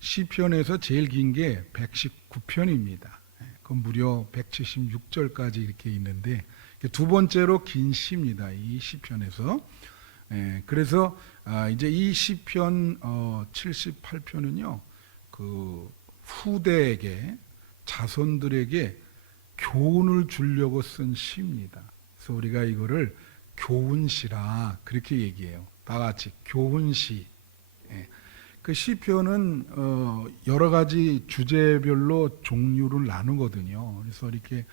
시편에서 제일 긴 게 119편입니다. 그 무려 176절까지 이렇게 있는데 두 번째로 긴 시입니다. 이 시편에서. 그래서 이제 이 시편 78편은요. 그 후대에게 자손들에게 교훈을 주려고 쓴 시입니다. 그래서 우리가 이거를 교훈시라 그렇게 얘기해요. 다 같이 교훈시. 그 시편은 여러 가지 주제별로 종류를 나누거든요. 그래서 이렇게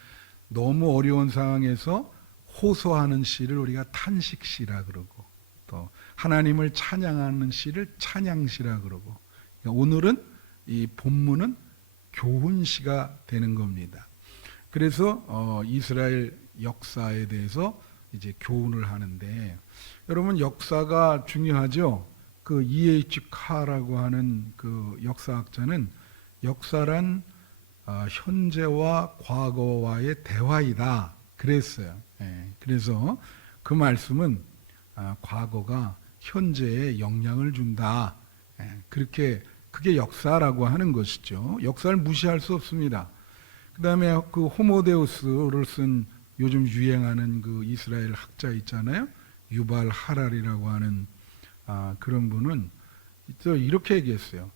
너무 어려운 상황에서 호소하는 시를 우리가 탄식시라 그러고, 또 하나님을 찬양하는 시를 찬양시라 그러고, 그러니까 오늘은 이 본문은 교훈시가 되는 겁니다. 그래서 이스라엘 역사에 대해서 이제 교훈을 하는데, 여러분 역사가 중요하죠. 그 E.H. 카라고 하는 그 역사학자는 역사란 현재와 과거와의 대화이다 그랬어요. 그래서 그 말씀은 과거가 현재에 영향을 준다. 그렇게 그게 역사라고 하는 것이죠. 역사를 무시할 수 없습니다. 그 다음에 그 호모데우스를 쓴 요즘 유행하는 그 이스라엘 학자 있잖아요. 유발 하랄이라고 하는 그런 분은 또 이렇게 얘기했어요.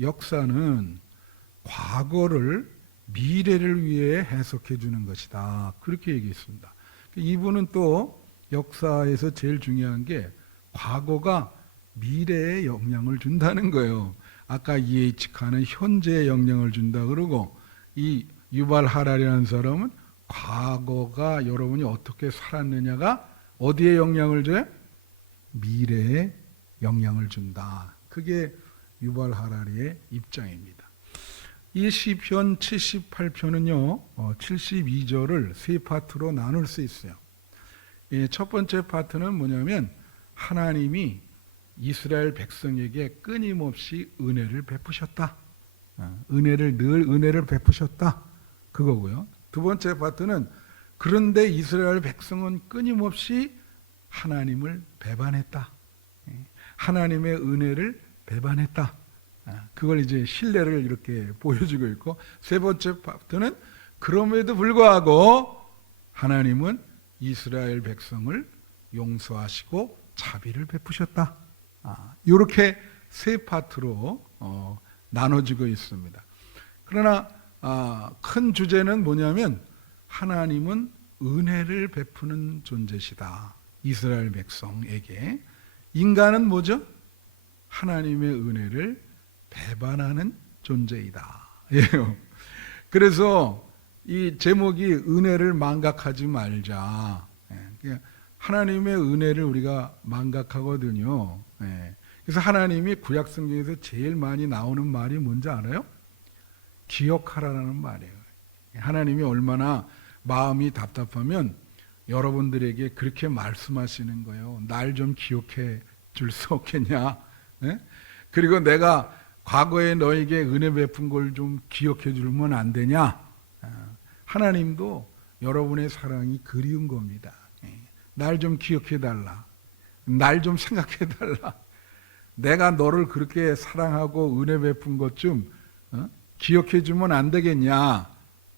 역사는 과거를 미래를 위해 해석해 주는 것이다. 그렇게 얘기했습니다. 이분은 또 역사에서 제일 중요한 게 과거가 미래에 영향을 준다는 거예요. 아까 E.H. 칸은 현재에 영향을 준다 그러고, 이 유발 하랄이라는 사람은 과거가 여러분이 어떻게 살았느냐가 어디에 영향을 줘요? 미래에 영향을 준다. 그게 유발 하랄리의 입장입니다. 이 시편 78편은요, 72절을 세 파트로 나눌 수 있어요. 첫 번째 파트는 뭐냐면 하나님이 이스라엘 백성에게 끊임없이 은혜를 베푸셨다. 늘 은혜를 베푸셨다. 그거고요. 두 번째 파트는 그런데 이스라엘 백성은 끊임없이 하나님을 배반했다. 하나님의 은혜를 배반했다. 그걸 이제 신뢰를 이렇게 보여주고 있고, 세 번째 파트는 그럼에도 불구하고 하나님은 이스라엘 백성을 용서하시고 자비를 베푸셨다. 이렇게 세 파트로 나눠지고 있습니다. 그러나 큰 주제는 뭐냐면 하나님은 은혜를 베푸는 존재시다. 이스라엘 백성에게. 인간은 뭐죠? 하나님의 은혜를 배반하는 존재이다. 그래서 이 제목이 은혜를 망각하지 말자. 하나님의 은혜를 우리가 망각하거든요. 그래서 하나님이 구약 성경에서 제일 많이 나오는 말이 뭔지 알아요? 기억하라는 말이에요. 하나님이 얼마나 마음이 답답하면 여러분들에게 그렇게 말씀하시는 거예요. 날 좀 기억해 줄 수 없겠냐? 그리고 내가 과거에 너에게 은혜 베푼 걸 좀 기억해 주면 안 되냐? 하나님도 여러분의 사랑이 그리운 겁니다. 날 좀 기억해 달라. 날 좀 생각해 달라. 내가 너를 그렇게 사랑하고 은혜 베푼 것 좀 기억해 주면 안 되겠냐?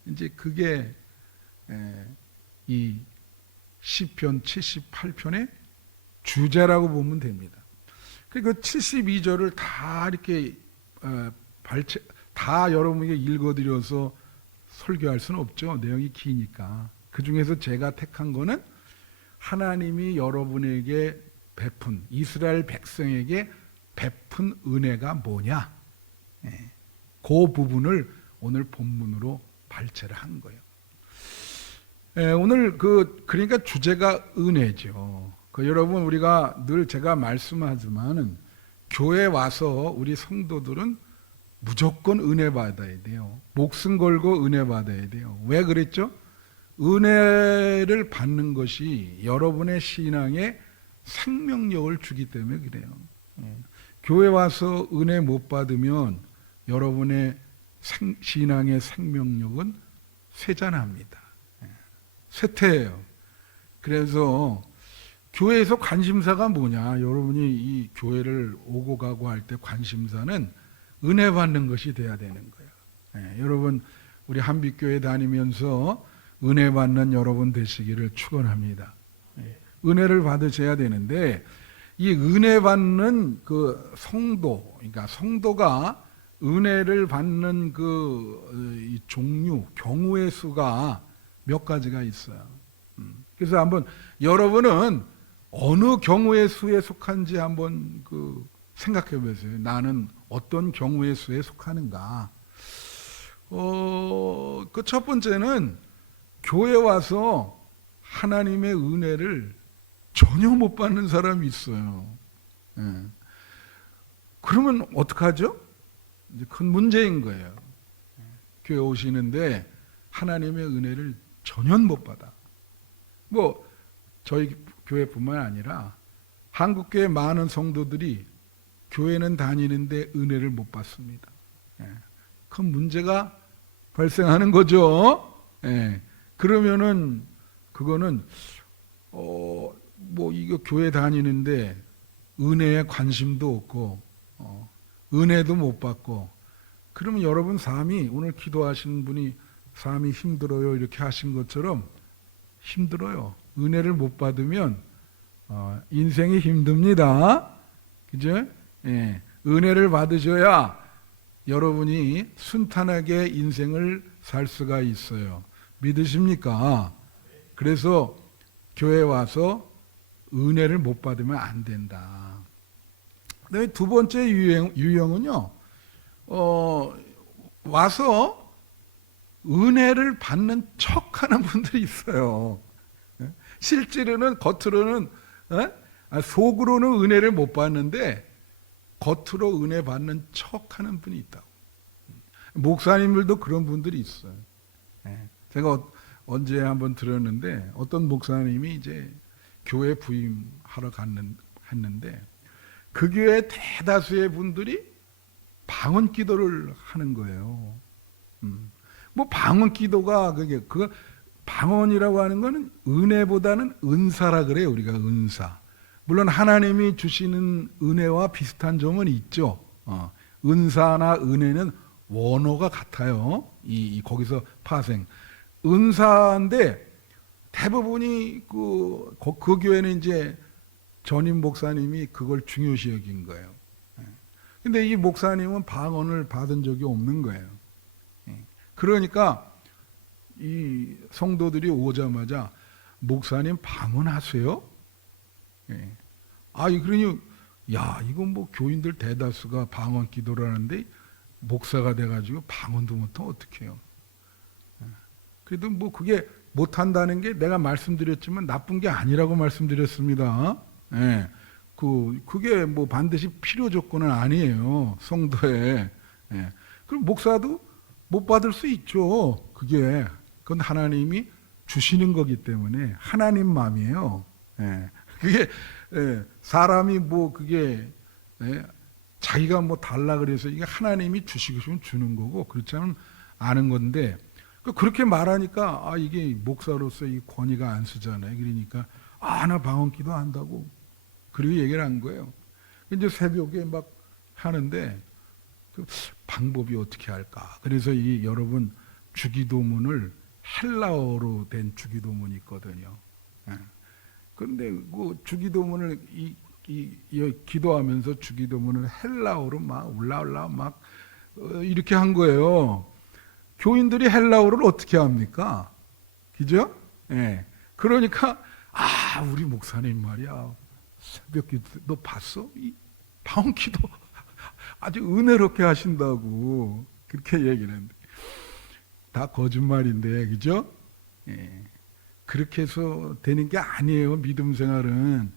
이제 그게 이 시편 78편의 주제라고 보면 됩니다. 그리고 72절을 다 이렇게 다 여러분에게 읽어드려서 설교할 수는 없죠. 내용이 기니까. 그 중에서 제가 택한 거는 하나님이 여러분에게 베푼, 이스라엘 백성에게 베푼 은혜가 뭐냐? 그 부분을 오늘 본문으로 발췌를 한 거예요. 오늘 그러니까 주제가 은혜죠. 여러분, 우리가 늘 제가 말씀하지만은 교회 와서 우리 성도들은 무조건 은혜 받아야 돼요. 목숨 걸고 은혜 받아야 돼요. 왜 그랬죠? 은혜를 받는 것이 여러분의 신앙에 생명력을 주기 때문에 그래요. 교회 와서 은혜 못 받으면 여러분의 신앙의 생명력은 쇠잔합니다. 쇠퇴해요. 그래서 교회에서 관심사가 뭐냐? 여러분이 이 교회를 오고 가고 할 때 관심사는 은혜 받는 것이 돼야 되는 거예요. 여러분 우리 한빛교회 다니면서 은혜 받는 여러분 되시기를 축원합니다. 은혜를 받으셔야 되는데 이 은혜 받는 그 성도, 그러니까 성도가 은혜를 받는 이 종류, 경우의 수가 몇 가지가 있어요. 그래서 한번 여러분은 어느 경우의 수에 속한지 한번 생각해 보세요. 나는 어떤 경우의 수에 속하는가? 그 첫 번째는 교회 와서 하나님의 은혜를 전혀 못 받는 사람이 있어요. 그러면 어떡하죠? 이제 큰 문제인 거예요. 교회 오시는데 하나님의 은혜를 전혀 못 받아. 뭐 저희 교회뿐만 아니라 한국교회 많은 성도들이 교회는 다니는데 은혜를 못 받습니다. 큰 문제가 발생하는 거죠. 그러면은 그거는 뭐 이거 교회 다니는데 은혜에 관심도 없고 은혜도 못 받고, 그러면 여러분 삶이, 오늘 기도하시는 분이 삶이 힘들어요 이렇게 하신 것처럼 힘들어요. 은혜를 못 받으면 인생이 힘듭니다. 그죠? 은혜를 받으셔야 여러분이 순탄하게 인생을 살 수가 있어요. 믿으십니까? 그래서 교회 와서 은혜를 못 받으면 안 된다. 그다음에 두 번째 유형은요, 와서 은혜를 받는 척하는 분들이 있어요. 실제로는 겉으로는 속으로는 은혜를 못 받는데 겉으로 은혜 받는 척하는 분이 있다고. 목사님들도 그런 분들이 있어요. 제가 언제 한번 들었는데 어떤 목사님이 이제 교회 부임하러 했는데 그 교회 대다수의 분들이 방언 기도를 하는 거예요. 뭐 방언 기도가 그 방언이라고 하는 거는 은혜보다는 은사라 그래요. 우리가 은사. 물론 하나님이 주시는 은혜와 비슷한 점은 있죠. 은사나 은혜는 원어가 같아요. 거기서 파생. 은사인데 대부분이 그 교회는 이제 전임 목사님이 그걸 중요시 여긴 거예요. 근데 이 목사님은 방언을 받은 적이 없는 거예요. 그러니까 이 성도들이 오자마자 목사님 방언하세요? 그러니 이건 뭐 교인들 대다수가 방언 기도를 하는데 목사가 돼가지고 방언도 못하면 어떡해요? 그래도 뭐 그게 못한다는 게 내가 말씀드렸지만 나쁜 게 아니라고 말씀드렸습니다. 그게 뭐 반드시 필요 조건은 아니에요. 성도에. 그럼 목사도 못 받을 수 있죠. 그건 하나님이 주시는 거기 때문에 하나님 마음이에요. 그게 사람이 뭐 그게 자기가 뭐 달라 그래서 이게 하나님이 주시고 싶으면 주는 거고 그렇지 않은 건데, 그렇게 말하니까 이게 목사로서 이 권위가 안 쓰잖아요. 그러니까 나 방언 기도 한다고 그리고 얘기를 한 거예요. 이제 새벽에 막 하는데 그 방법이 어떻게 할까? 그래서 여러분 주기도문을 헬라어로 된 주기도문이 있거든요. 그런데 그 주기도문을 기도하면서 주기도문을 헬라어로 막 올라올라 막 이렇게 한 거예요. 교인들이 헬라어를 어떻게 합니까? 그죠? 그러니까 우리 목사님 말이야, 새벽 기도 너 봤어? 이 방언 기도 아주 은혜롭게 하신다고 그렇게 얘기를 했는데 다 거짓말인데, 그죠? 그렇게 해서 되는 게 아니에요. 믿음 생활은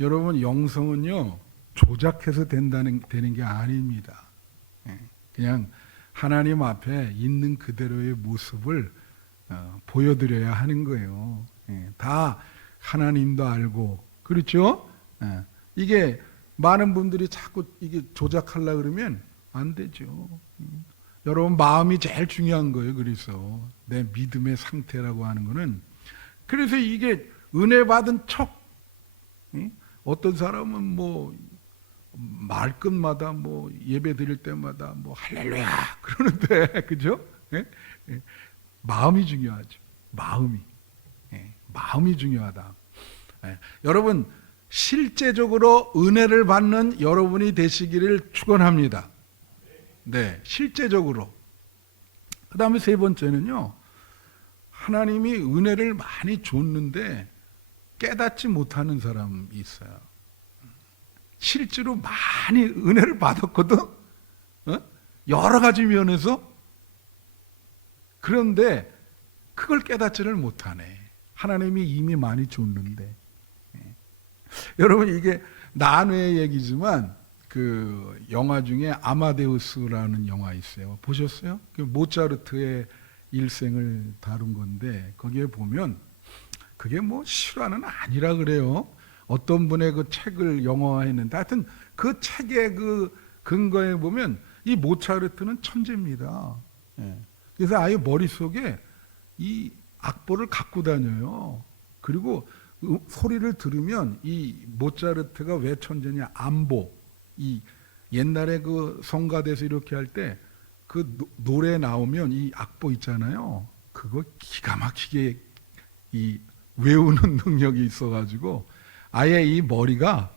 여러분 영성은요 조작해서 되는 게 아닙니다. 그냥 하나님 앞에 있는 그대로의 모습을 보여드려야 하는 거예요. 다 하나님도 알고, 그렇죠? 이게 많은 분들이 자꾸 이게 조작하려고 그러면 안 되죠. 여러분 마음이 제일 중요한 거예요. 그래서 내 믿음의 상태라고 하는 거는, 그래서 이게 은혜 받은 척, 어떤 사람은 뭐 말끝마다 뭐 예배 드릴 때마다 뭐 할렐루야 그러는데 그죠? 예? 예. 마음이 중요하죠. 마음이. 예. 마음이 중요하다. 예. 여러분 실제적으로 은혜를 받는 여러분이 되시기를 축원합니다. 네, 실제적으로. 그 다음에 세 번째는요, 하나님이 은혜를 많이 줬는데 깨닫지 못하는 사람이 있어요. 실제로 많이 은혜를 받았거든? 여러 가지 면에서. 그런데 그걸 깨닫지를 못하네. 하나님이 이미 많이 줬는데. 여러분, 이게 난회의 얘기지만 그 영화 중에 아마데우스라는 영화 있어요. 보셨어요? 그 모차르트의 일생을 다룬 건데 거기에 보면 그게 뭐 실화는 아니라 그래요. 어떤 분의 그 책을 영화화했는데 하여튼 그 책의 그 근거에 보면 이 모차르트는 천재입니다. 예. 그래서 아예 머릿속에 이 악보를 갖고 다녀요. 그리고 소리를 들으면 이 모차르트가 왜 천재냐, 안보. 이 옛날에 그 성가대에서 이렇게 할 때 그 노래 나오면 이 악보 있잖아요. 그거 기가 막히게 이 외우는 능력이 있어가지고 아예 이 머리가.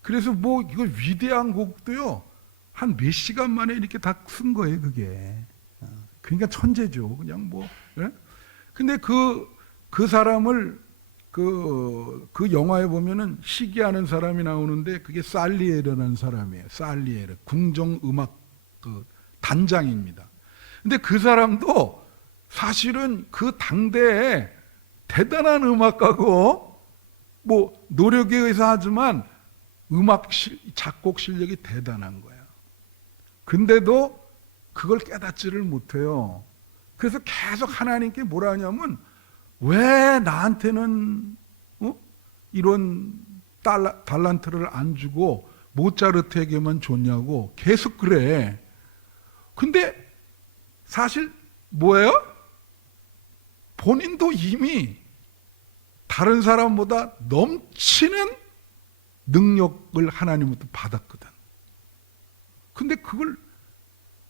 그래서 뭐 이거 위대한 곡도요 한 몇 시간 만에 이렇게 다 쓴 거예요 그게. 그러니까 천재죠 그냥 뭐. 근데 그 사람을 그 영화에 보면은 시기하는 사람이 나오는데 그게 살리에르라는 사람이에요. 살리에르 궁정음악 그 단장입니다. 근데 그 사람도 사실은 그 당대에 대단한 음악가고 뭐 노력에 의해서 하지만 작곡 실력이 대단한 거야. 근데도 그걸 깨닫지를 못해요. 그래서 계속 하나님께 뭐라 하냐면 왜 나한테는 이런 달란트를 안 주고 모차르트에게만 줬냐고 계속 그래. 근데 사실 뭐예요? 본인도 이미 다른 사람보다 넘치는 능력을 하나님부터 받았거든. 근데 그걸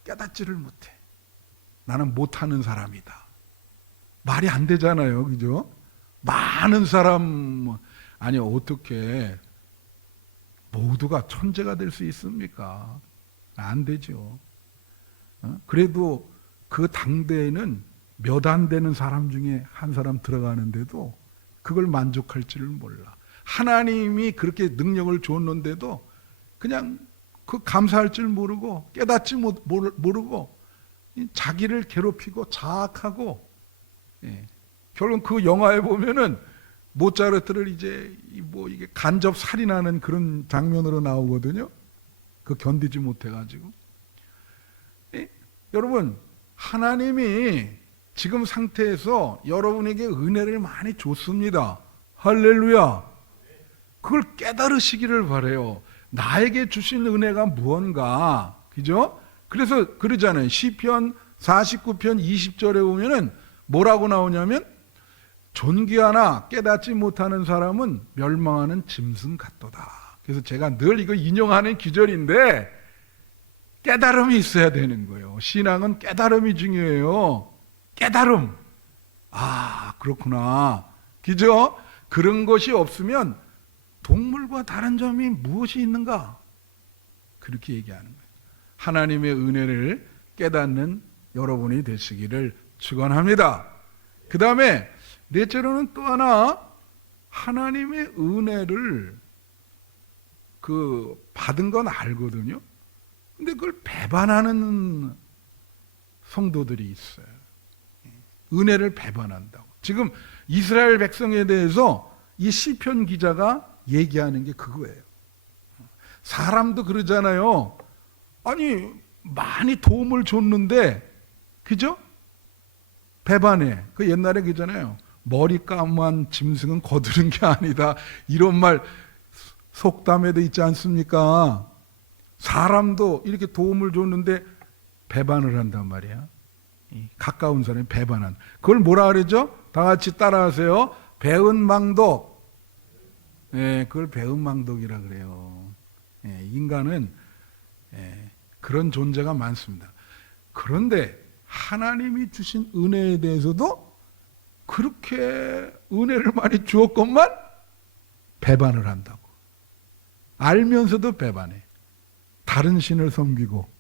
깨닫지를 못해. 나는 못하는 사람이다. 말이 안 되잖아요. 그죠? 많은 사람, 아니, 어떻게 모두가 천재가 될 수 있습니까? 안 되죠. 그래도 그 당대에는 몇 안 되는 사람 중에 한 사람 들어가는데도 그걸 만족할지를 몰라. 하나님이 그렇게 능력을 줬는데도 그냥 그 감사할 줄 모르고 깨닫지 모르고 자기를 괴롭히고 자학하고. 예. 결국 그 영화에 보면은 모차르트를 이제 뭐 이게 간접 살인하는 그런 장면으로 나오거든요. 그 견디지 못해가지고. 예? 여러분, 하나님이 지금 상태에서 여러분에게 은혜를 많이 줬습니다. 할렐루야. 그걸 깨달으시기를 바래요. 나에게 주신 은혜가 무언가. 그죠? 그래서 그러잖아요. 시편 49편 20절에 보면은 뭐라고 나오냐면 존귀하나 깨닫지 못하는 사람은 멸망하는 짐승 같도다. 그래서 제가 늘 이거 인용하는 기절인데 깨달음이 있어야 되는 거예요. 신앙은 깨달음이 중요해요. 깨달음. 아, 그렇구나. 그죠? 그런 것이 없으면 동물과 다른 점이 무엇이 있는가? 그렇게 얘기하는 거예요. 하나님의 은혜를 깨닫는 여러분이 되시기를 축원합니다. 그 다음에 넷째로는 또 하나, 하나님의 은혜를 받은 건 알거든요. 근데 그걸 배반하는 성도들이 있어요. 은혜를 배반한다고. 지금 이스라엘 백성에 대해서 이 시편 기자가 얘기하는 게 그거예요. 사람도 그러잖아요. 아니, 많이 도움을 줬는데, 그죠? 배반해. 그 옛날에 그잖아요. 머리 까만 짐승은 거두는 게 아니다. 이런 말 속담에도 있지 않습니까? 사람도 이렇게 도움을 줬는데 배반을 한단 말이야. 가까운 사람이 배반한. 그걸 뭐라 그러죠? 다 같이 따라하세요. 배은망덕. 예, 그걸 배은망덕이라 그래요. 인간은 그런 존재가 많습니다. 그런데 하나님이 주신 은혜에 대해서도 그렇게 은혜를 많이 주었건만 배반을 한다고. 알면서도 배반해. 다른 신을 섬기고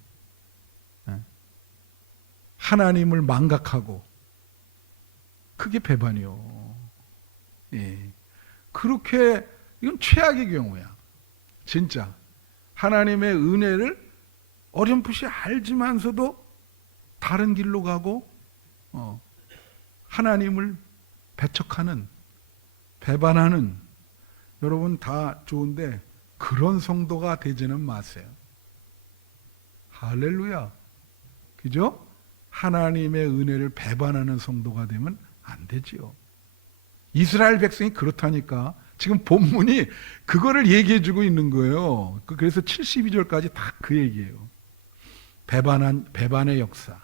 하나님을 망각하고, 그게 배반이요. 그렇게, 이건 최악의 경우야. 진짜 하나님의 은혜를 어렴풋이 알지만서도 다른 길로 가고 하나님을 배척하는, 배반하는, 여러분 다 좋은데 그런 성도가 되지는 마세요. 할렐루야. 그죠? 하나님의 은혜를 배반하는 성도가 되면 안 되지요. 이스라엘 백성이 그렇다니까. 지금 본문이 그거를 얘기해 주고 있는 거예요. 그래서 72절까지 다 그 얘기예요. 배반의 역사.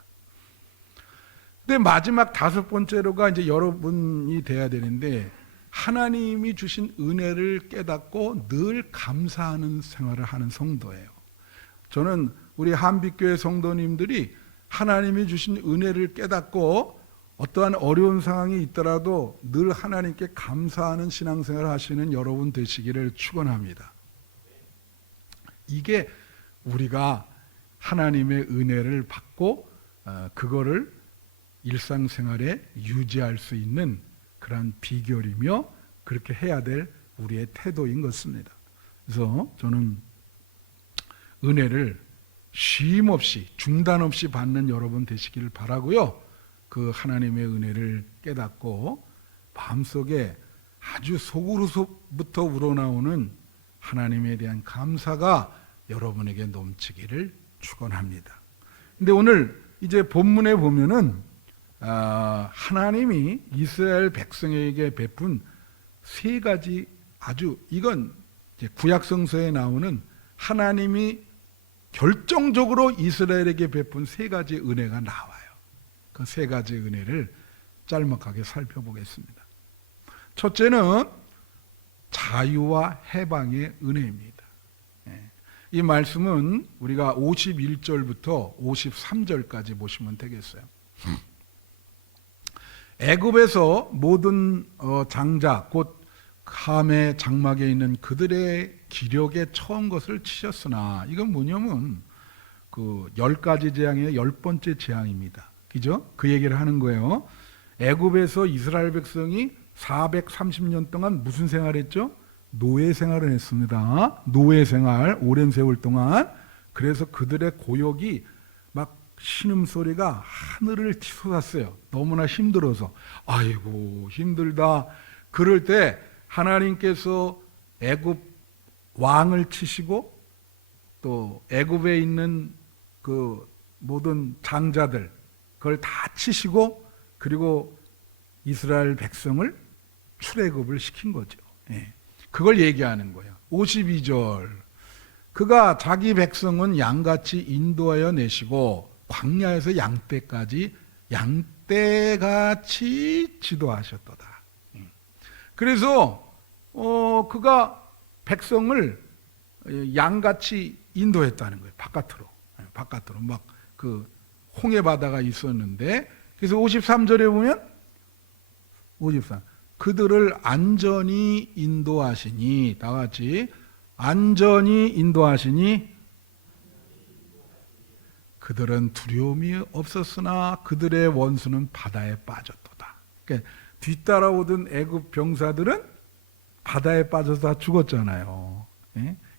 근데 마지막 5번째로가 이제 여러분이 돼야 되는데, 하나님이 주신 은혜를 깨닫고 늘 감사하는 생활을 하는 성도예요. 저는 우리 한빛교회 성도님들이 하나님이 주신 은혜를 깨닫고 어떠한 어려운 상황이 있더라도 늘 하나님께 감사하는 신앙생활을 하시는 여러분 되시기를 축원합니다. 이게 우리가 하나님의 은혜를 받고 그거를 일상생활에 유지할 수 있는 그런 비결이며, 그렇게 해야 될 우리의 태도인 것입니다. 그래서 저는 은혜를 쉼 없이, 중단 없이 받는 여러분 되시기를 바라고요. 그 하나님의 은혜를 깨닫고 마음속에 아주 속으로부터 우러나오는 하나님에 대한 감사가 여러분에게 넘치기를 축원합니다. 근데 오늘 이제 본문에 보면은 하나님이 이스라엘 백성에게 베푼 3가지, 아주, 이건 이제 구약 성서에 나오는 하나님이 결정적으로 이스라엘에게 베푼 3가지 은혜가 나와요. 그 3가지 은혜를 짤막하게 살펴보겠습니다. 첫째는 자유와 해방의 은혜입니다. 이 말씀은 우리가 51절부터 53절까지 보시면 되겠어요. 애굽에서 모든 장자 곧 함의 장막에 있는 그들의 기력에 처음 것을 치셨으나, 이건 뭐냐면 그 10가지 재앙의 10번째 재앙입니다. 그죠? 그 얘기를 하는 거예요. 애굽에서 이스라엘 백성이 430년 동안 무슨 생활했죠? 노예 생활을 했습니다. 노예 생활, 오랜 세월 동안. 그래서 그들의 고역이 막 신음소리가 하늘을 치솟았어요. 너무나 힘들어서. 아이고 힘들다. 그럴 때 하나님께서 애굽 왕을 치시고, 또 애굽에 있는 그 모든 장자들 그걸 다 치시고, 그리고 이스라엘 백성을 출애굽을 시킨 거죠. 그걸 얘기하는 거예요. 52절. 그가 자기 백성은 양같이 인도하여 내시고 광야에서 양떼같이 지도하셨도다. 그래서 그가 백성을 양같이 인도했다는 거예요. 바깥으로 막 그 홍해 바다가 있었는데, 그래서 53절에 보면 53 그들을 안전히 인도하시니, 다 같이 안전히 인도하시니 그들은 두려움이 없었으나 그들의 원수는 바다에 빠졌도다. 그러니까 뒤따라오던 애굽 병사들은 바다에 빠져서 다 죽었잖아요.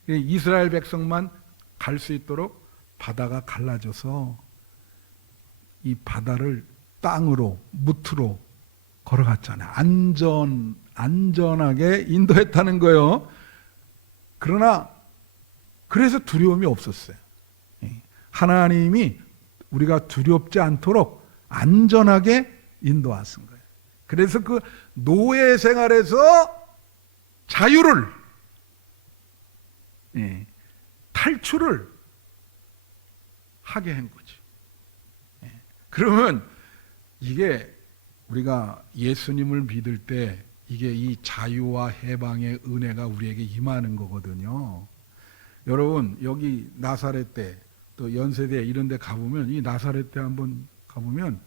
이스라엘 백성만 갈 수 있도록 바다가 갈라져서 이 바다를 땅으로, 무트로 걸어갔잖아요. 안전하게 인도했다는 거예요. 그러나 그래서 두려움이 없었어요. 하나님이 우리가 두렵지 않도록 안전하게 인도하신 거예요. 그래서 그 노예 생활에서 자유를, 탈출을 하게 한 거죠. 그러면 이게 우리가 예수님을 믿을 때 이게 이 자유와 해방의 은혜가 우리에게 임하는 거거든요. 여러분 여기 나사렛대 또 연세대 이런 데 가보면 이 나사렛대 한번 가보면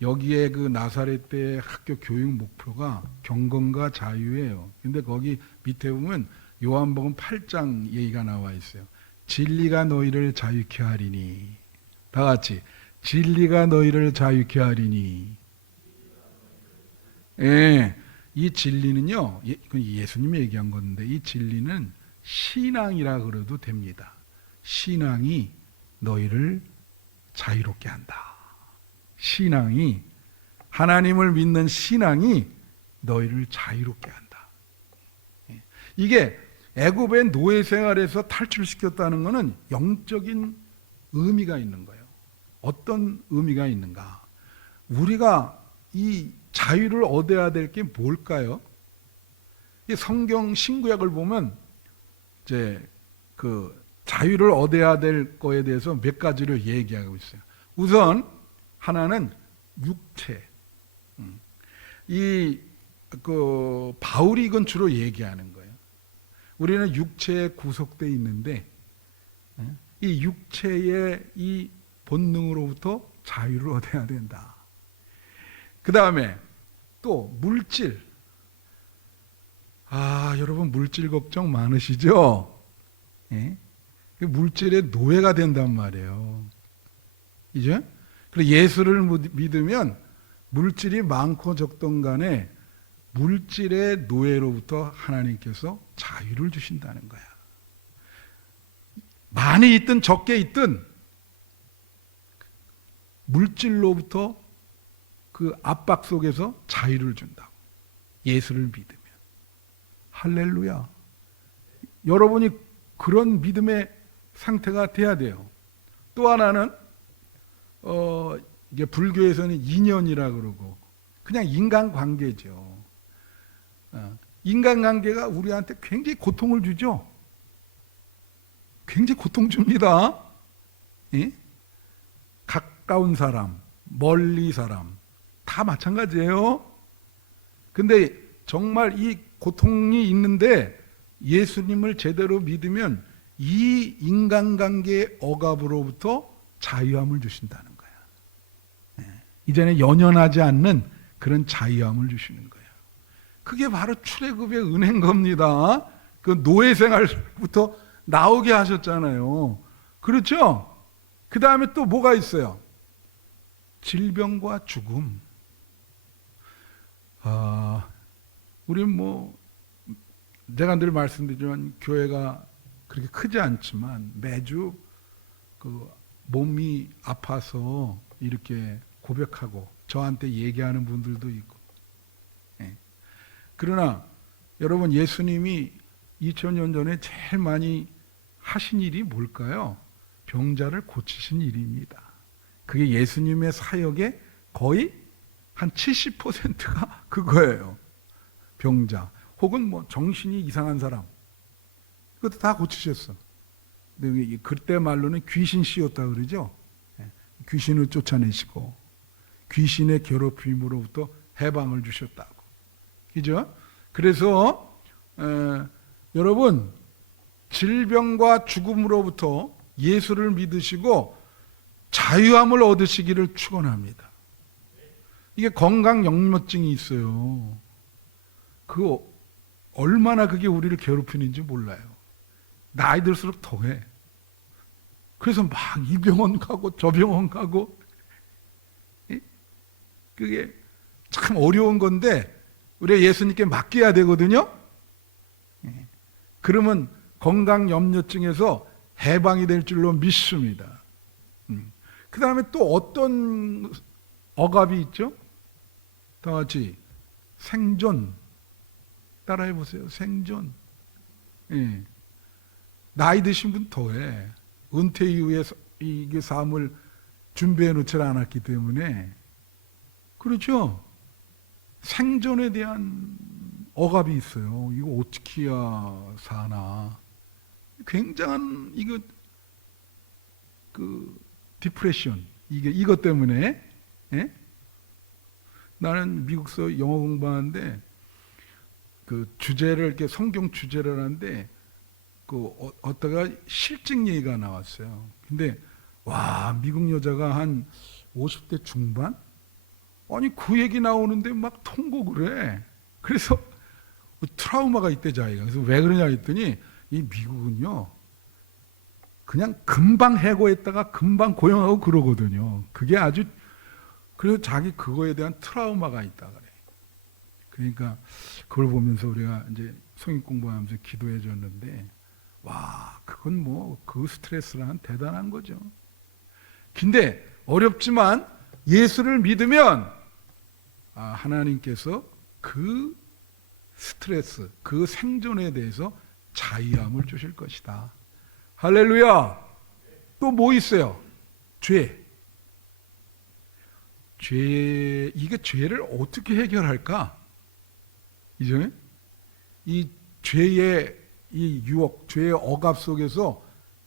여기에 그 나사렛대 학교 교육 목표가 경건과 자유예요. 근데 거기 밑에 보면 요한복음 8장 얘기가 나와 있어요. 진리가 너희를 자유케 하리니. 다 같이 진리가 너희를 자유케 하리니. 예, 이 진리는요, 예수님이 얘기한 건데 이 진리는 신앙이라 그래도 됩니다. 신앙이 너희를 자유롭게 한다. 신앙이, 하나님을 믿는 신앙이 너희를 자유롭게 한다. 이게 애굽의 노예 생활에서 탈출시켰다는 것은 영적인 의미가 있는 거예요. 어떤 의미가 있는가? 우리가 이 자유를 얻어야 될 게 뭘까요? 이 성경 신구약을 보면 이제 그 자유를 얻어야 될 거에 대해서 몇 가지를 얘기하고 있어요. 우선 하나는 육체. 이 그 바울이 이건 주로 얘기하는 거예요. 우리는 육체에 구속되어 있는데 이 육체의 이 본능으로부터 자유를 얻어야 된다. 그 다음에 또 물질. 여러분 물질 걱정 많으시죠? 예? 물질의 노예가 된단 말이에요. 이제? 그래서 예수를 믿으면 물질이 많고 적던 간에 물질의 노예로부터 하나님께서 자유를 주신다는 거야. 많이 있든 적게 있든 물질로부터 그 압박 속에서 자유를 준다고. 예수를 믿으면. 할렐루야. 여러분이 그런 믿음의 상태가 돼야 돼요. 또 하나는 이게 불교에서는 인연이라 그러고 그냥 인간관계죠. 인간관계가 우리한테 굉장히 고통을 주죠. 굉장히 고통 줍니다. 예? 가까운 사람, 멀리 사람 다 마찬가지예요. 근데 정말 이 고통이 있는데 예수님을 제대로 믿으면 이 인간관계의 억압으로부터 자유함을 주신다는 거야. 이제는 연연하지 않는 그런 자유함을 주시는 거예요. 그게 바로 출애굽의 은혜인 겁니다. 그 노예 생활부터 나오게 하셨잖아요. 그렇죠? 그 다음에 또 뭐가 있어요? 질병과 죽음. 우린 제가 늘 말씀드리지만 교회가 그렇게 크지 않지만 매주 그 몸이 아파서 이렇게 고백하고 저한테 얘기하는 분들도 있고. 그러나 여러분 예수님이 2000년 전에 제일 많이 하신 일이 뭘까요? 병자를 고치신 일입니다. 그게 예수님의 사역의 거의 한 70%가 그거예요. 병자 혹은 정신이 이상한 사람 그것도 다 고치셨어. 근데 그때 말로는 귀신 씌웠다 그러죠. 귀신을 쫓아내시고 귀신의 괴롭힘으로부터 해방을 주셨다고. 그죠? 그래서 여러분 질병과 죽음으로부터 예수를 믿으시고 자유함을 얻으시기를 축원합니다. 이게 건강염려증이 있어요. 얼마나 그게 우리를 괴롭히는지 몰라요. 나이 들수록 더해. 그래서 막 이 병원 가고 저 병원 가고 그게 참 어려운 건데 우리가 예수님께 맡겨야 되거든요. 그러면 건강염려증에서 해방이 될 줄로 믿습니다. 그 다음에 또 어떤 억압이 있죠? 다 같이 생존. 따라해 보세요. 생존. 나이 드신 분 더해. 은퇴 이후에 이게 삶을 준비해 놓지 않았기 때문에. 그렇죠? 생존에 대한 억압이 있어요. 이거 어떻게 해야 사나. 굉장한 디프레션. 이것 때문에. 나는 미국서 영어 공부하는데 그 주제를 이렇게 성경 주제를 하는데 어디다가 실직 얘기가 나왔어요. 근데 와, 미국 여자가 한 50대 중반? 아니 그 얘기 나오는데 막 통곡을 해. 그래서 트라우마가 있대 자기가. 그래서 왜 그러냐 했더니 이 미국은요 그냥 금방 해고했다가 금방 고용하고 그러거든요. 그게 아주, 그래서 자기 그거에 대한 트라우마가 있다 그래. 그러니까 그걸 보면서 우리가 이제 성경 공부하면서 기도해 줬는데, 와, 그건 뭐 그 스트레스란 대단한 거죠. 근데 어렵지만 예수를 믿으면 하나님께서 그 스트레스, 그 생존에 대해서 자유함을 주실 것이다. 할렐루야. 또 뭐 있어요? 죄. 이게 죄를 어떻게 해결할까? 이제 이 죄의 이 유혹, 죄의 억압 속에서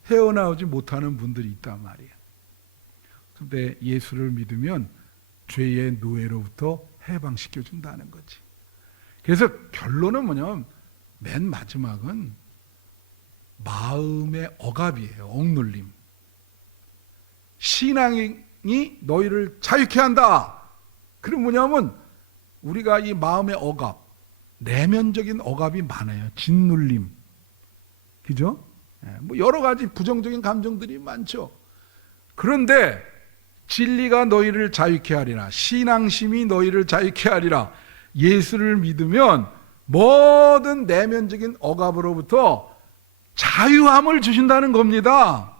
헤어나오지 못하는 분들이 있단 말이에요. 근데 예수를 믿으면 죄의 노예로부터 해방시켜 준다는 거지. 그래서 결론은 뭐냐면 맨 마지막은 마음의 억압이에요. 억눌림. 신앙이 너희를 자유케 한다. 그럼 뭐냐면 우리가 이 마음의 억압, 내면적인 억압이 많아요. 짓눌림. 그죠? 뭐 여러 가지 부정적인 감정들이 많죠. 그런데 진리가 너희를 자유케 하리라. 신앙심이 너희를 자유케 하리라. 예수를 믿으면 모든 내면적인 억압으로부터 자유함을 주신다는 겁니다.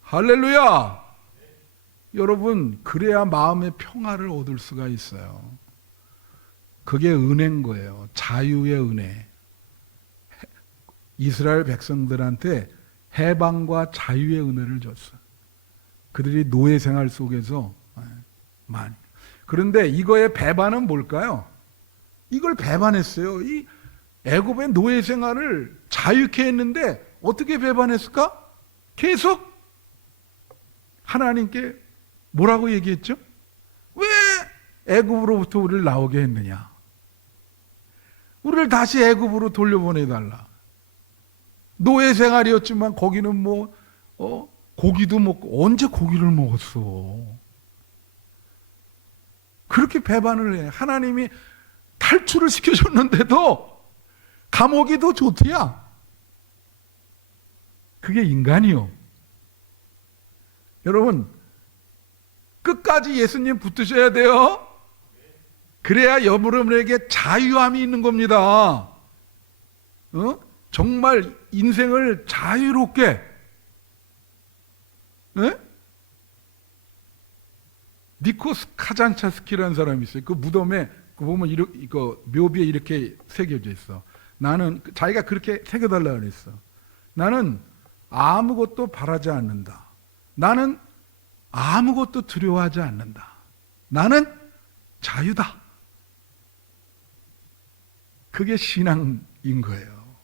할렐루야. 여러분, 그래야 마음의 평화를 얻을 수가 있어요. 그게 은혜인 거예요. 자유의 은혜. 이스라엘 백성들한테 해방과 자유의 은혜를 줬어. 그들이 노예 생활 속에서 많이. 그런데 이거의 배반은 뭘까요? 이걸 배반했어요. 이 애굽의 노예 생활을 자유케 했는데 어떻게 배반했을까? 계속 하나님께 뭐라고 얘기했죠? 왜 애굽으로부터 우리를 나오게 했느냐? 우리를 다시 애굽으로 돌려보내달라. 노예 생활이었지만 거기는 뭐 고기도 먹고, 언제 고기를 먹었어? 그렇게 배반을 해. 하나님이 탈출을 시켜줬는데도 감옥이 더 좋대야. 그게 인간이요. 여러분, 끝까지 예수님 붙으셔야 돼요. 그래야 여러분에게 자유함이 있는 겁니다. 정말 인생을 자유롭게. 니코스 카잔차스키라는 사람이 있어요. 그 무덤에 보면 이거 묘비에 이렇게 새겨져 있어. 나는, 자기가 그렇게 새겨달라고 그랬어. 나는 아무것도 바라지 않는다. 나는 아무것도 두려워하지 않는다. 나는 자유다. 그게 신앙인 거예요.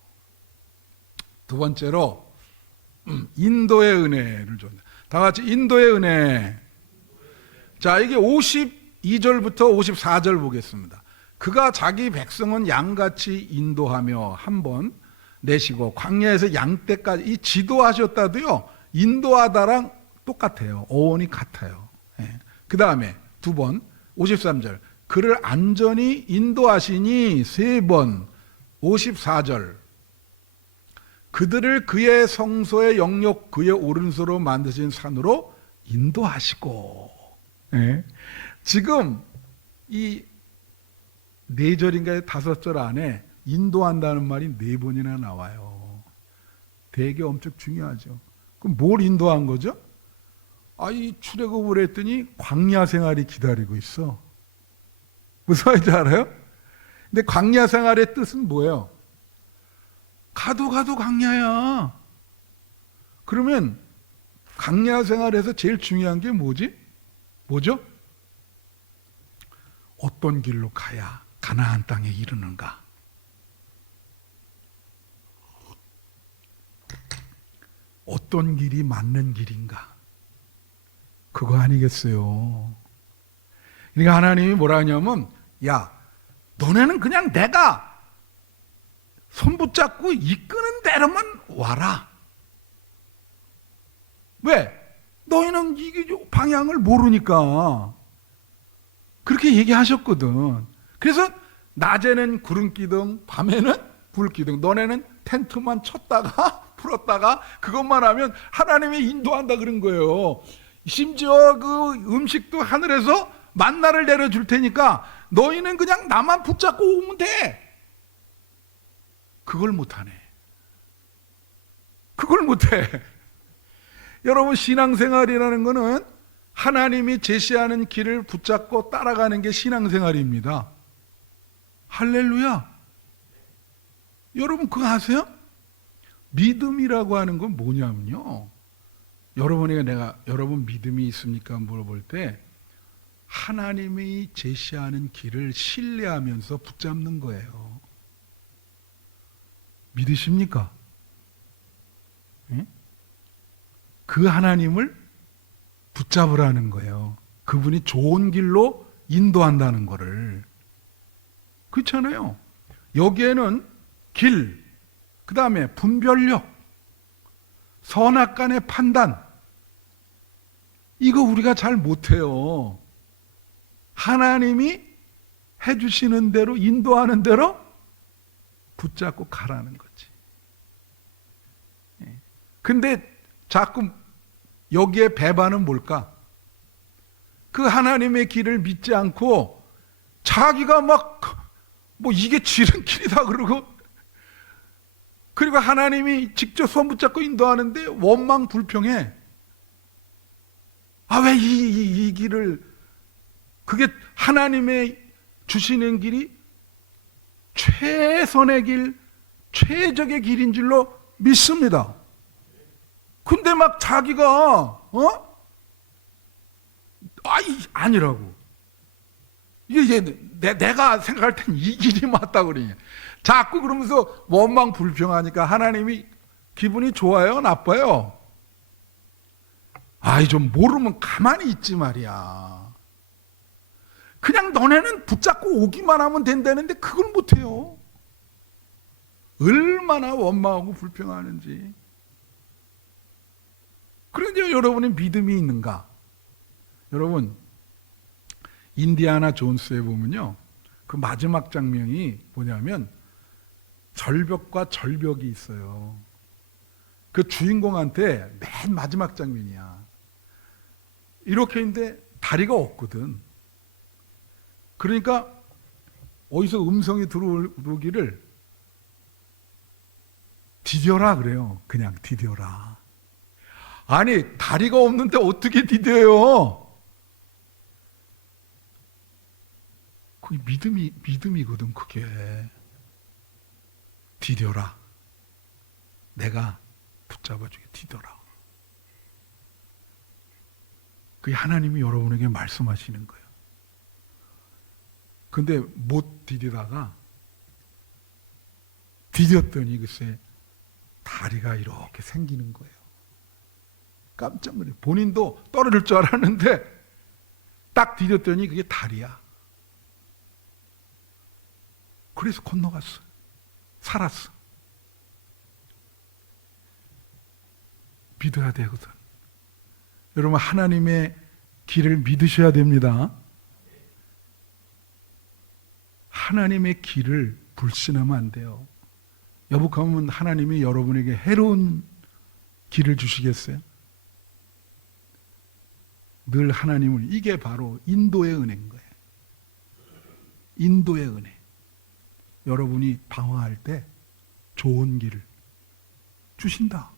두 번째로 인도의 은혜를 줬다. 다 같이 인도의 은혜. 자, 이게 52절부터 54절 보겠습니다. 그가 자기 백성은 양같이 인도하며 한 번 내시고 광야에서 양떼까지, 이 지도하셨다도요, 인도하다랑 똑같아요. 어원이 같아요. 그 다음에 두 번 53절 그를 안전히 인도하시니 세 번. 54절 그들을 그의 성소의 영역 그의 오른손으로 만드신 산으로 인도하시고. 지금 이 4절인가 5절 안에 인도한다는 말이 4번이나 나와요. 되게 엄청 중요하죠. 그럼 뭘 인도한 거죠? 이 출애굽을 했더니 광야 생활이 기다리고 있어. 무슨 말인지 알아요? 근데 광야 생활의 뜻은 뭐예요? 가도 광야야. 그러면 광야 생활에서 제일 중요한 게 뭐죠? 어떤 길로 가야 가나안 땅에 이르는가? 어떤 길이 맞는 길인가? 그거 아니겠어요? 그러니까 하나님이 뭐라 하냐면, 야, 너네는 그냥 내가 손 붙잡고 이끄는 대로만 와라. 왜? 너희는 이게 방향을 모르니까. 그렇게 얘기하셨거든. 그래서 낮에는 구름 기둥, 밤에는 불 기둥. 너네는 텐트만 쳤다가 풀었다가 그것만 하면 하나님이 인도한다 그런 거예요. 심지어 그 음식도 하늘에서 만나를 내려줄 테니까 너희는 그냥 나만 붙잡고 오면 돼. 그걸 못하네. 그걸 못해. 여러분, 신앙생활이라는 거는 하나님이 제시하는 길을 붙잡고 따라가는 게 신앙생활입니다. 할렐루야. 여러분 그거 아세요? 믿음이라고 하는 건 뭐냐면요, 여러분에게 내가 여러분 믿음이 있습니까 물어볼 때 하나님이 제시하는 길을 신뢰하면서 붙잡는 거예요. 믿으십니까? 예? 그 하나님을 붙잡으라는 거예요. 그분이 좋은 길로 인도한다는 거를. 그렇잖아요. 여기에는 길, 그 다음에 분별력, 선악간의 판단, 이거 우리가 잘 못해요. 하나님이 해주시는 대로, 인도하는 대로 붙잡고 가라는 거지. 근데 자꾸 여기에 배반은 뭘까? 그 하나님의 길을 믿지 않고 자기가 막 뭐 이게 지름길이다 그러고, 그리고 하나님이 직접 손 붙잡고 인도하는데 원망 불평해. 아, 왜 이 길을, 그게 하나님의 주시는 길이 최선의 길, 최적의 길인 줄로 믿습니다. 근데 막 자기가 아니라고. 이게 내가 생각할 땐 이 길이 맞다 그러냐. 자꾸 그러면서 원망 불평하니까 하나님이 기분이 좋아요, 나빠요? 아이, 좀 모르면 가만히 있지 말이야. 그냥 너네는 붙잡고 오기만 하면 된다는데 그걸 못해요. 얼마나 원망하고 불평하는지. 그런데 여러분이 믿음이 있는가? 여러분, 인디아나 존스에 보면요, 그 마지막 장면이 뭐냐면 절벽과 절벽이 있어요. 그 주인공한테 맨 마지막 장면이야. 이렇게 있는데 다리가 없거든. 그러니까 어디서 음성이 들어오기를 디뎌라 그래요. 그냥 디뎌라. 아니, 다리가 없는데 어떻게 디뎌요? 그게 믿음이거든, 그게. 디뎌라. 내가 붙잡아주게, 디뎌라. 그게 하나님이 여러분에게 말씀하시는 거예요. 근데 못 디디다가 디뎠더니 글쎄 다리가 이렇게 생기는 거예요. 깜짝 놀라요. 본인도 떨어질 줄 알았는데 딱 디뎠더니 그게 다리야. 그래서 건너갔어. 살았어. 믿어야 되거든. 여러분, 하나님의 길을 믿으셔야 됩니다. 하나님의 길을 불신하면 안 돼요. 여복하면 하나님이 여러분에게 해로운 길을 주시겠어요? 늘 하나님을, 이게 바로 인도의 은혜인 거예요. 인도의 은혜. 여러분이 방황할 때 좋은 길을 주신다.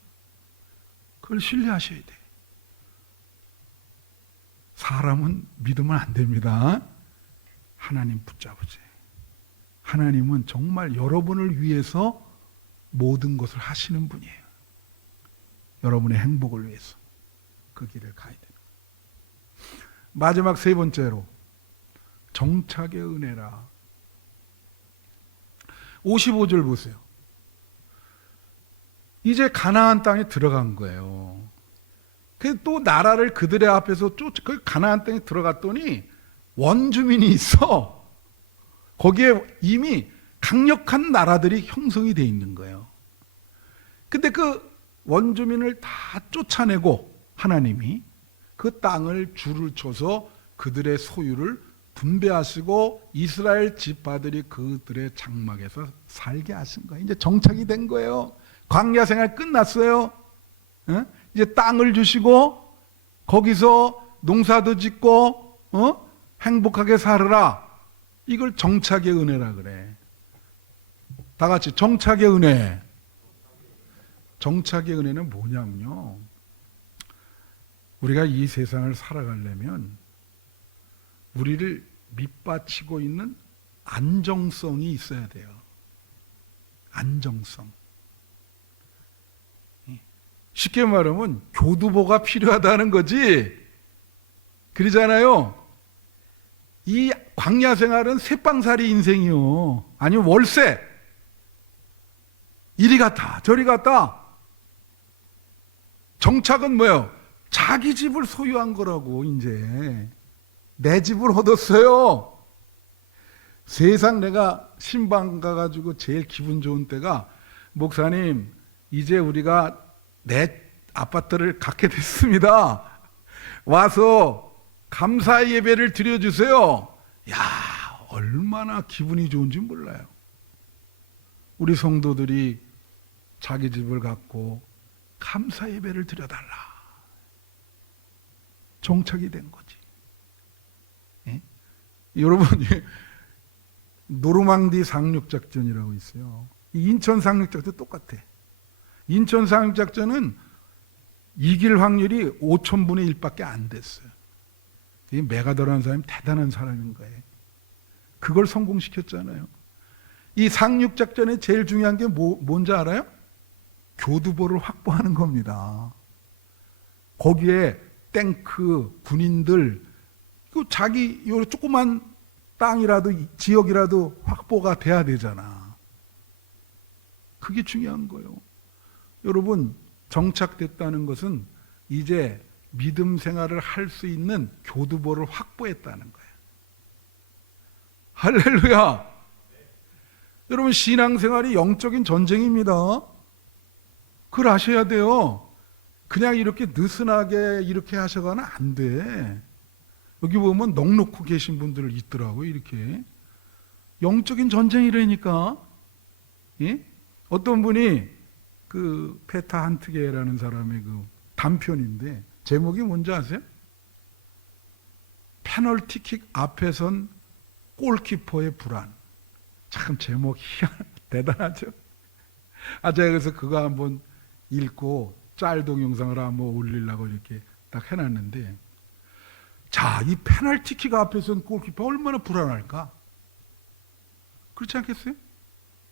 그걸 신뢰하셔야 돼. 사람은 믿으면 안 됩니다. 하나님 붙잡으세요. 하나님은 정말 여러분을 위해서 모든 것을 하시는 분이에요. 여러분의 행복을 위해서 그 길을 가야 돼요. 마지막 세 번째로, 정착의 은혜라. 55절 보세요. 이제 가나안 땅에 들어간 거예요. 그래서 또 나라를 그들의 앞에서 그 가나안 땅에 들어갔더니 원주민이 있어. 거기에 이미 강력한 나라들이 형성이 돼 있는 거예요. 근데 그 원주민을 다 쫓아내고 하나님이 그 땅을 줄을 쳐서 그들의 소유를 분배하시고 이스라엘 지파들이 그들의 장막에서 살게 하신 거예요. 이제 정착이 된 거예요. 광야 생활 끝났어요. 이제 땅을 주시고 거기서 농사도 짓고 행복하게 살으라. 이걸 정착의 은혜라 그래. 다 같이 정착의 은혜. 정착의 은혜는 뭐냐면요, 우리가 이 세상을 살아가려면 우리를 밑받치고 있는 안정성이 있어야 돼요. 안정성. 쉽게 말하면 교두보가 필요하다는 거지. 그러잖아요. 이 광야 생활은 쇠빵살이 인생이요. 아니면 월세. 이리 갔다 저리 갔다. 정착은 뭐예요? 자기 집을 소유한 거라고. 이제 내 집을 얻었어요. 세상 내가 신방 가가지고 제일 기분 좋은 때가, 목사님 이제 우리가 내 아파트를 갖게 됐습니다. 와서 감사 예배를 드려주세요. 야, 얼마나 기분이 좋은지 몰라요. 우리 성도들이 자기 집을 갖고 감사 예배를 드려달라. 정착이 된 거지. 예? 여러분, 노르망디 상륙작전이라고 있어요. 인천 상륙작전 똑같아. 인천 상륙작전은 이길 확률이 5,000분의 1밖에 안 됐어요. 이 메가더라는 사람이 대단한 사람인 거예요. 그걸 성공시켰잖아요. 이 상륙작전의 제일 중요한 게 뭔지 알아요? 교두보를 확보하는 겁니다. 거기에 탱크, 군인들, 자기 요 조그만 땅이라도 지역이라도 확보가 돼야 되잖아. 그게 중요한 거예요. 여러분, 정착됐다는 것은 이제 믿음 생활을 할 수 있는 교두보를 확보했다는 거예요. 할렐루야. 여러분, 신앙생활이 영적인 전쟁입니다. 그걸 아셔야 돼요. 그냥 이렇게 느슨하게 이렇게 하셔가는 안 돼. 여기 보면 넋놓고 계신 분들 있더라고요. 이렇게 영적인 전쟁이라니까. 예? 어떤 분이 그 페타 한트게라는 사람의 그 단편인데 제목이 뭔지 아세요? 페널티킥 앞에 선 골키퍼의 불안. 참 제목이 대단하죠. 제가 그래서 그거 한번 읽고 짤 동영상을 한번 올리려고 이렇게 딱 해놨는데, 자, 이 페널티킥 앞에 선 골키퍼 얼마나 불안할까? 그렇지 않겠어요?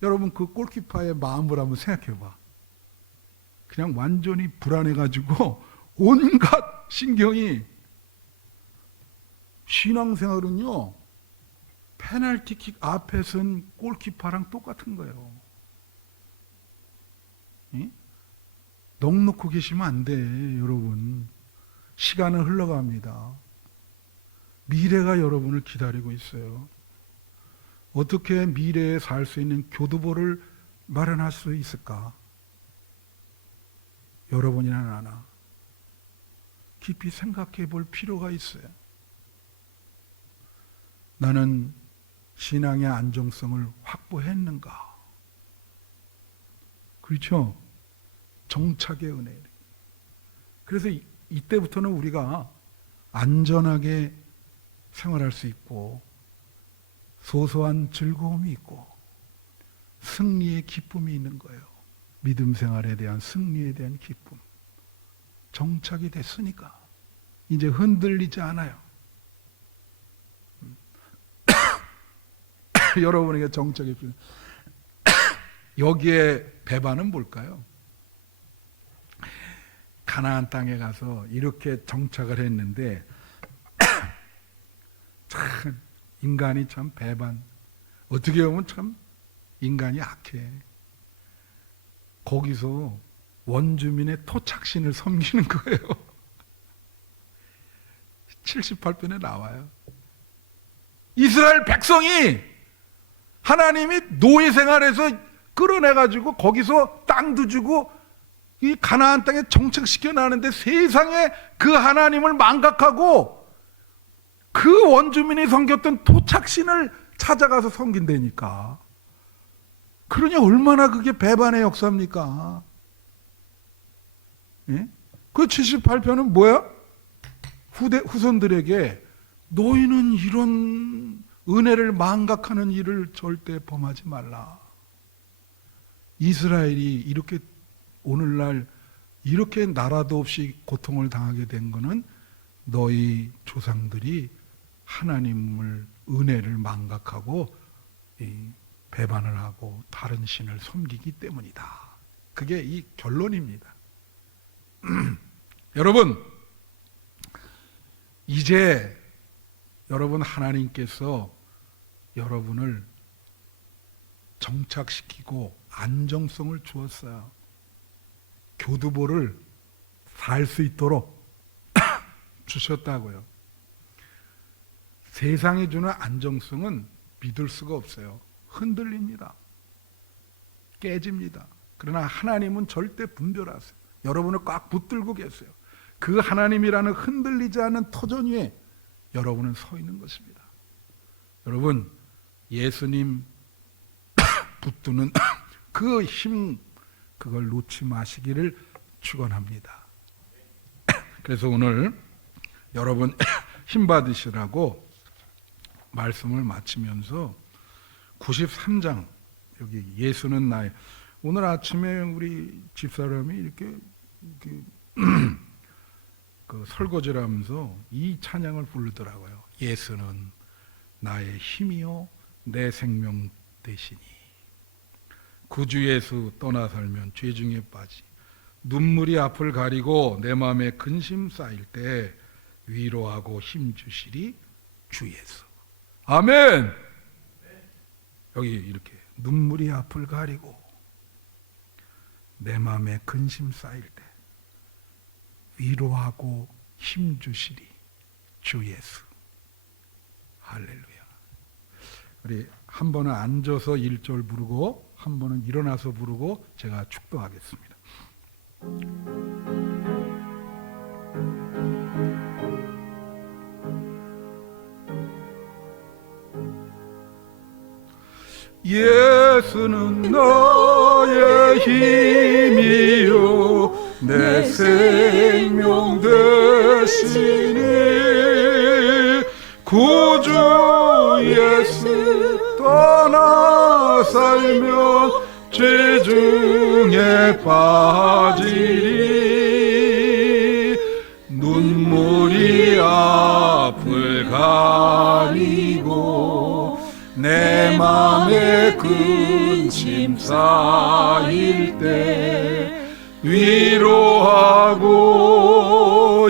여러분, 그 골키퍼의 마음을 한번 생각해봐. 그냥 완전히 불안해가지고 온갖 신경이. 신앙생활은요, 페널티킥 앞에 선 골키퍼랑 똑같은 거예요. 예? 넋놓고 계시면 안 돼, 여러분. 시간은 흘러갑니다. 미래가 여러분을 기다리고 있어요. 어떻게 미래에 살 수 있는 교두보를 마련할 수 있을까? 여러분이나 나나 깊이 생각해 볼 필요가 있어요. 나는 신앙의 안정성을 확보했는가? 그렇죠? 정착의 은혜. 그래서 이때부터는 우리가 안전하게 생활할 수 있고, 소소한 즐거움이 있고, 승리의 기쁨이 있는 거예요. 믿음 생활에 대한 승리에 대한 기쁨. 정착이 됐으니까 이제 흔들리지 않아요. 여러분에게 정착이 필요해요. 여기에 배반은 뭘까요? 가나안 땅에 가서 이렇게 정착을 했는데 참 인간이 참 배반. 어떻게 보면 참 인간이 악해. 거기서 원주민의 토착신을 섬기는 거예요. 78편에 나와요. 이스라엘 백성이 하나님이 노예 생활에서 끌어내가지고 거기서 땅도 주고 이 가나안 땅에 정착시켜 놨는데 세상에 그 하나님을 망각하고 그 원주민이 섬겼던 토착신을 찾아가서 섬긴다니까. 그러니 얼마나 그게 배반의 역사입니까? 예? 그 78편은 뭐야? 후손들에게 너희는 이런 은혜를 망각하는 일을 절대 범하지 말라. 이스라엘이 이렇게 오늘날 이렇게 나라도 없이 고통을 당하게 된 것은 너희 조상들이 하나님을 은혜를 망각하고 배반을 하고 다른 신을 섬기기 때문이다. 그게 이 결론입니다. 여러분, 이제 여러분 하나님께서 여러분을 정착시키고 안정성을 주었어요. 교두보를 살 수 있도록 주셨다고요. 세상이 주는 안정성은 믿을 수가 없어요. 흔들립니다. 깨집니다. 그러나 하나님은 절대 분별하세요. 여러분을 꽉 붙들고 계세요. 그 하나님이라는 흔들리지 않는 터전 위에 여러분은 서 있는 것입니다. 여러분, 예수님 붙드는 그 힘, 그걸 놓지 마시기를 축원합니다. 그래서 오늘 여러분 힘 받으시라고 말씀을 마치면서 93장, 여기 예수는 나의, 오늘 아침에 우리 집사람이 이렇게 그 설거지를 하면서 이 찬양을 부르더라고요. 예수는 나의 힘이요 내 생명 되시니 구주 예수 떠나 살면 죄 중에 빠지 눈물이 앞을 가리고 내 마음에 근심 쌓일 때 위로하고 힘 주시리 주 예수. 아멘. 여기 이렇게 눈물이 앞을 가리고 내 마음에 근심 쌓일 때 위로하고 힘 주시리 주 예수. 할렐루야. 우리 한 번은 앉아서 1절 부르고 한 번은 일어나서 부르고 제가 축도하겠습니다. 예수는 나의 힘이요 내 생명 되시니 구주 예수 떠나 살면 죄 중에 빠지리 눈물이 앞을 가리고 내 맘에 근심 쌓일 때 위로하고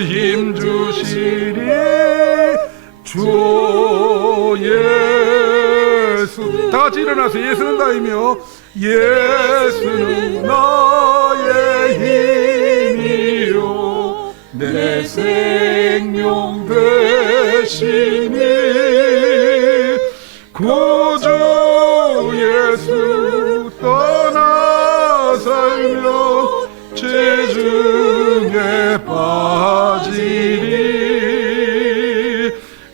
힘 주시리 주 예수. 다 같이 일어나서 예수는 나이며 예수는 나의 힘이요 내 생명 되시니 구주 예수 떠나 살며 죄 중에 빠지리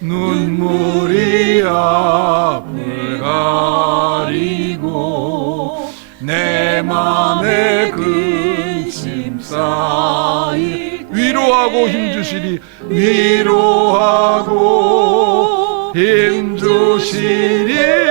눈물이 앞을 가리고 내 맘에 근심 쌓일 위로하고 힘주시리 위로하고 힘주시리